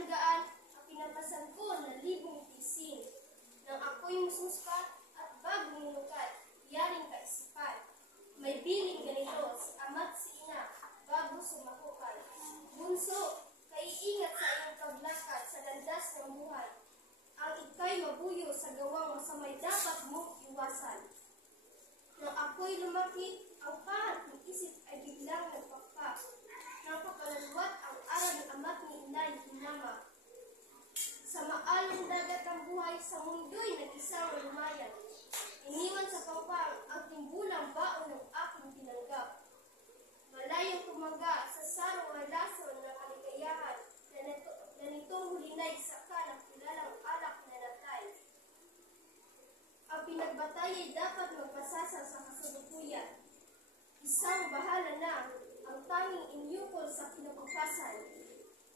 gaan-gaan ang pinapasan ko na libong tisin. Nang ako'y mususkat at bagong minukat, yaring kaisipan. May biling ganito si ama't si ina bago sumakupal. Bunso, kaiingat sa iyong paglakad sa landas ng buhay. Ang ika'y mabuyo sa gawang masamay dapat mong iwasan. Nang ako'y lumaki, ang pahat ng isip ay biglang nagpakpak. Nang kapalaluwat ang aral ng ama't ni inay hinama. Sa maalong dagat ang buhay, sa mundo'y nag-isang lumayan. Iniwan sa pampang ang timbulang baon ng aking tinanggap. Malayong kumangga sa sarong may lason ng kaligayahan na nitong hulinay sa kanang kilalang alak na natay. Ang pinagbatay ay dapat magpasasa sa kasalukuyan. Isang bahala na ang tanging inyukol sa kinabukasan.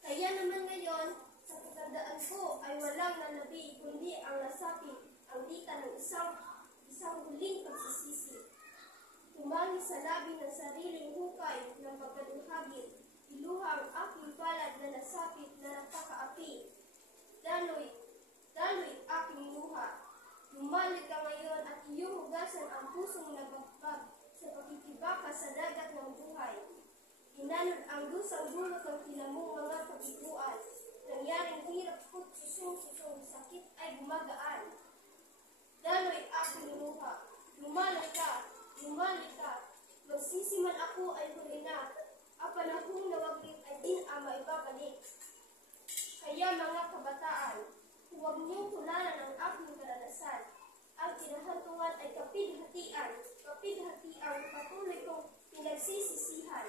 Kaya naman ngayon, sa pagtandaan ko ay walang nalabi kundi ang nasapit ang dita ng isang huling pagsisisi. Tumangi sa labi ng sariling hukay ng pagkaduhagit, iluha ang aking palad na nasapit na napakaapi. Daloy aking luha. Lumalik ka ngayon at iyong hugasan ang pusong nabagbag sa pakikibaka sa dagat ng buhay. Inanod ang dusang dulot ng tinamong mga kabiguan. Nangyaring hirap kut susong-susong sakit ay gumagaan. Daloy aking luha. Lumalik ka. Magsisiman ako ay huli na. Ang panahong nawaglit ay din ang maibabalik. Kaya mga kabataan, huwag niyong tularan ang aking karanasan. Ang kinahantungan ay kapidhatian, patuloy kong pinagsisisihan.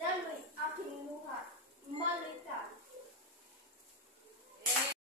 Daloy aking luha. Lumaloy ka.